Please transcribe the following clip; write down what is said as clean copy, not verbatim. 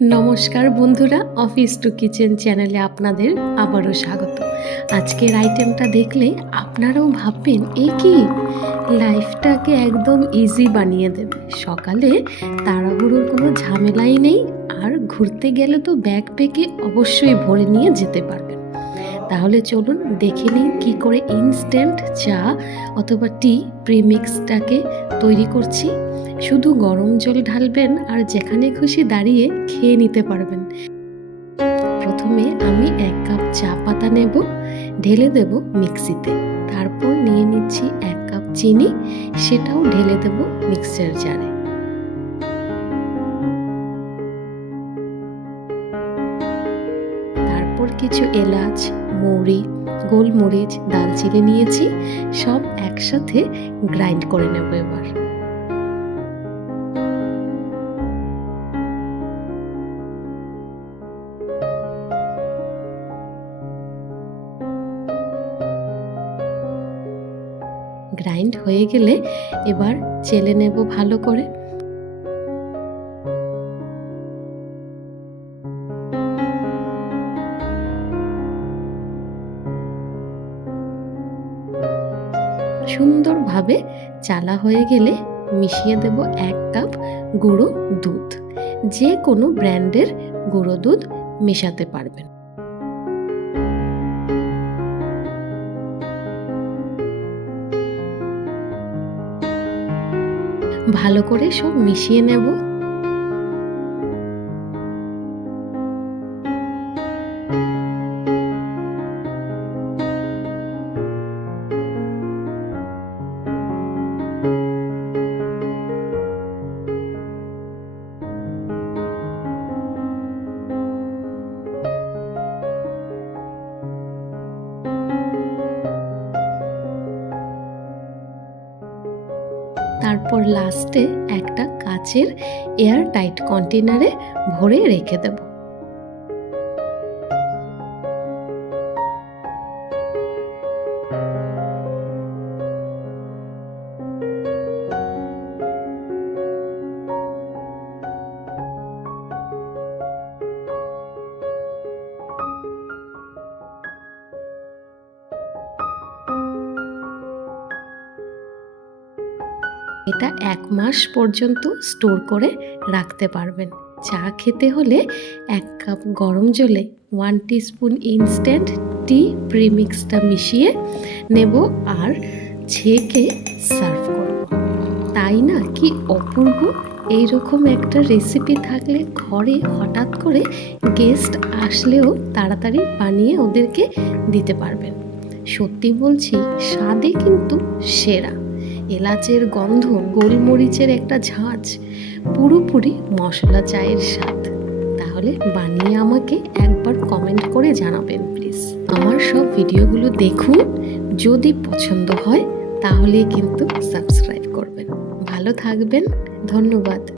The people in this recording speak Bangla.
নমস্কার বন্ধুরা, অফিস টু কিচেন চ্যানেলে আপনাদের আবারও স্বাগত। আজকের আইটেমটা দেখলে আপনারাও ভাববেন কি লাইফটাকে একদম ইজি বানিয়ে দেবে। সকালে তাড়াহুড়োর কোনো ঝামেলাই নেই, আর ঘুরতে গেলে তো ব্যাগ প্যাকে অবশ্যই ভরে নিয়ে যেতে পারবেন। তাহলে চলুন দেখে নিই কী করে ইনস্ট্যান্ট চা অথবা টি প্রিমিক্সটাকে তৈরি করছি। শুধু গরম জল ঢালবেন আর যেখানে খুশি দাঁড়িয়ে খেয়ে নিতে পারবেন। প্রথমে আমি 1 কাপ চা পাতা নেব, ঢেলে দেব মিক্সিতে। তারপর নিয়ে নিচ্ছি 1 কাপ চিনি, সেটাও ঢেলে দেব মিক্সার জারে। তারপর কিছু এলাচ, মৌরি, গোলমরিচ, দারচিনি নিয়েছি, সব একসাথে গ্রাইন্ড করে নেব। এবার গ্রাইন্ড হয়ে গেলে এবার চেলে নেব ভালো করে। সুন্দরভাবে চালা হয়ে গেলে মিশিয়ে দেব 1 কাপ গুঁড়ো দুধ। যে কোনো ব্র্যান্ডের গুঁড়ো দুধ মেশাতে পারবেন। ভালো করে সব মিশিয়ে নেব। তারপর লাস্টে একটা কাচের এয়ার টাইট কন্টেনারে ভরে রেখে দেব। এটা 1 মাস পর্যন্ত স্টোর করে রাখতে পারবেন। চা খেতে হলে 1 কাপ গরম জলে 1 টিস্পুন ইনস্ট্যান্ট টি প্রিমিক্সটা মিশিয়ে নেব আর ছেঁকে সার্ভ করব। তাই না, কি অপূর্ব! এইরকম একটা রেসিপি থাকলে ঘরে হঠাৎ করে গেস্ট আসলেও তাড়াতাড়ি বানিয়ে ওদেরকে দিতে পারবেন। সত্যি বলছি, স্বাদে কিন্তু সেরা। এলাচের গন্ধ, গোলমরিচের একটা ঝাঁঝ, পুরোপুরি মশলা চায়ের স্বাদ। তাহলে বানিয়ে আমাকে একবার কমেন্ট করে জানাবেন প্লিজ। আমার সব ভিডিওগুলো দেখুন, যদি পছন্দ হয় তাহলে কিন্তু সাবস্ক্রাইব করবেন। ভালো থাকবেন, ধন্যবাদ।